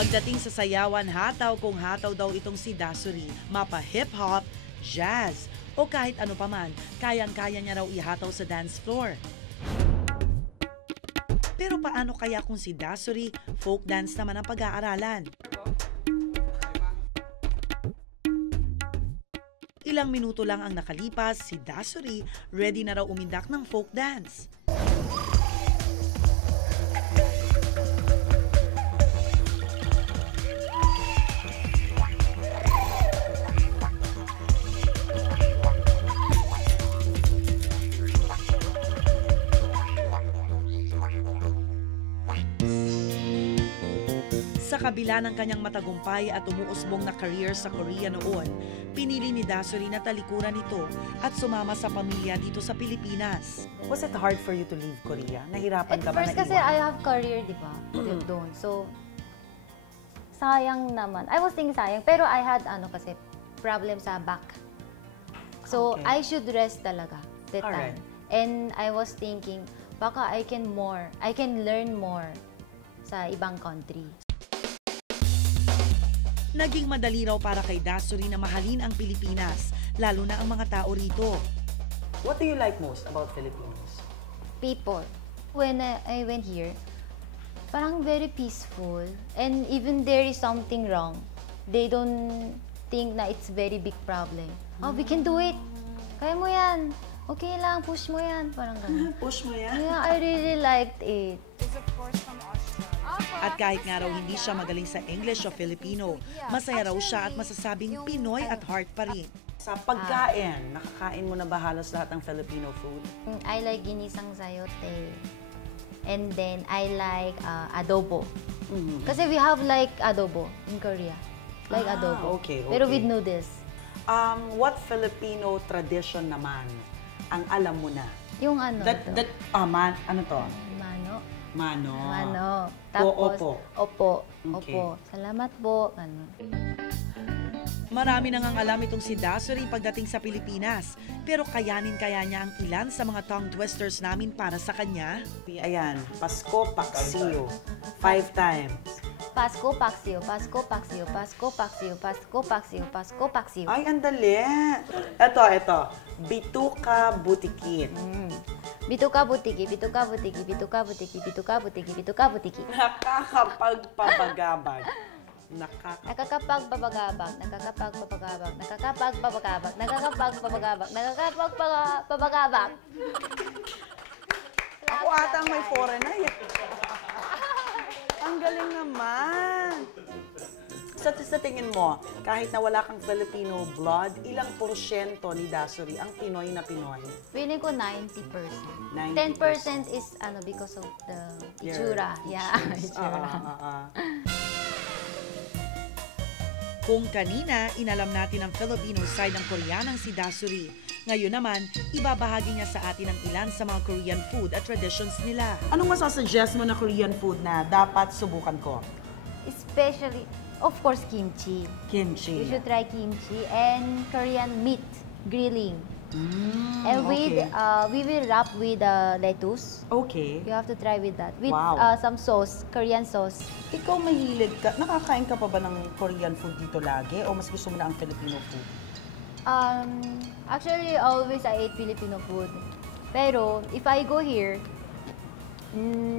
Pagdating sa sayawan, hataw kung hataw daw itong si Dasuri. Mapa hip-hop, jazz, o kahit ano paman, kayang-kaya niya raw ihataw sa dance floor. Pero paano kaya kung si Dasuri, folk dance naman ang pag-aaralan? Ilang minuto lang ang nakalipas, si Dasuri ready na raw umindak ng folk dance. Sa kabila ng kanyang matagumpay at umuusbong na career sa Korea noon, pinili ni Dasuri na talikuran ito at sumama sa pamilya dito sa Pilipinas. Was it hard for you to leave Korea? Nahirapan ka ba na At first kasi I have career, di ba? Doon. So, sayang naman. I was thinking sayang, pero I had kasi problem sa back. So, Okay. I should rest talaga that Alright. time. And I was thinking, baka I can learn more sa ibang country. Naging madali raw para kay Dasuri na mahalin ang Pilipinas, lalo na ang mga tao rito. What do you like most about Philippines? People. When I went here, parang very peaceful. And even there is something wrong, they don't think na it's very big problem. Oh, we can do it. Kaya mo yan. Okay lang, push mo yan. Parang gano'n. Push mo yan? Yeah, I really liked it. At kahit nga raw hindi siya magaling sa English o Filipino, masaya raw siya at masasabing Pinoy at heart pa rin. Sa pagkain, nakakain mo na ba halos lahat ng Filipino food? I like ginisang sayote. And then, I like adobo. Kasi we have like adobo in Korea. Like adobo. okay, Pero okay. with noodles. What Filipino tradition naman ang alam mo na? Yung ano to? Ano to? Mano. Mano. Mano. Tapos, opo. Opo. Okay. Opo. Salamat po. Ano. Marami nang ang alam itong si Dasuri pagdating sa Pilipinas, pero kayanin kaya niya ang ilan sa mga tongue twisters namin para sa kanya? Ayan, Pasko Paksiw. 5 times. Pasko Paksiw, Pasko Paksiw, Pasko Paksiw, Pasko Paksiw, Pasko Paksiw. Ay, ang dali. Ito. Bituka Butikin. Bituka butiki, bituka butiki, bituka butiki, bituka butiki, bituka butiki. Nakakapagpabagabag. Nakakapagpabagabag, nakakapagpabagabag, nakakapagpabagabag, nakakapagpabagabag, nakakapagpabagabag. Ako atang may foreigner. Ang galing naman. Sa tingin mo, kahit na wala kang Filipino blood, ilang porsyento ni Dasuri ang Pinoy na Pinoy? Feeling ko 90%. 90%. 10% is because of the Your itsura. Yeah, itsura. Kung kanina, inalam natin ang Filipino side ng Koreanang si Dasuri. Ngayon naman, ibabahagi niya sa atin ang ilan sa mga Korean food at traditions nila. Anong masasuggest mo na Korean food na dapat subukan ko? Especially, of course, kimchi. Kimchi. You should try kimchi and Korean meat grilling. And with we will wrap with lettuce. Okay. You have to try with that. With Wow. some sauce, Korean sauce. Ikaw mahilig ka, nakakain ka pa ba ng Korean food dito lagi o mas gusto mo na ang Filipino food? Actually, always I ate Filipino food. Pero if I go here,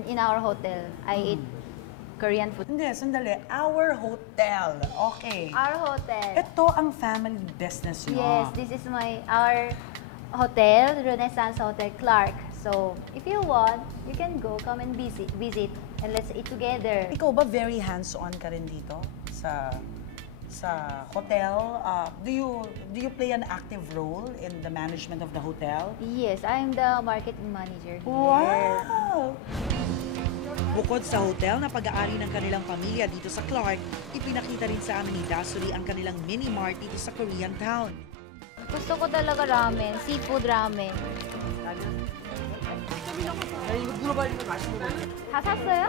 in our hotel, I eat Korean food. Hindi, sandali. Our hotel. Okay. Our hotel. Ito ang family business nyo. Yes, this is our hotel, Renaissance Hotel Clark. So, if you want, you can come and visit, and let's eat together. Ikaw ba very hands-on ka rin dito sa hotel? Do you play an active role in the management of the hotel? Yes, I'm the marketing manager here. Wow! Bukod sa hotel na pag-aari ng kanilang pamilya dito sa Clark, ipinakita rin sa amin ni Dasuri ang kanilang mini-mart dito sa Korean town. Gusto ko talaga ramen, seafood ramen. 다 샀어요?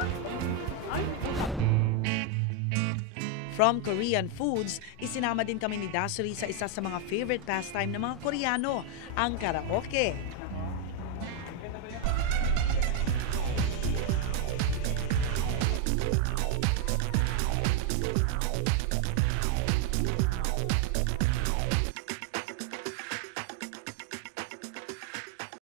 From Korean foods, isinama din kami ni Dasuri sa isa sa mga favorite pastime ng mga Koreano, ang karaoke.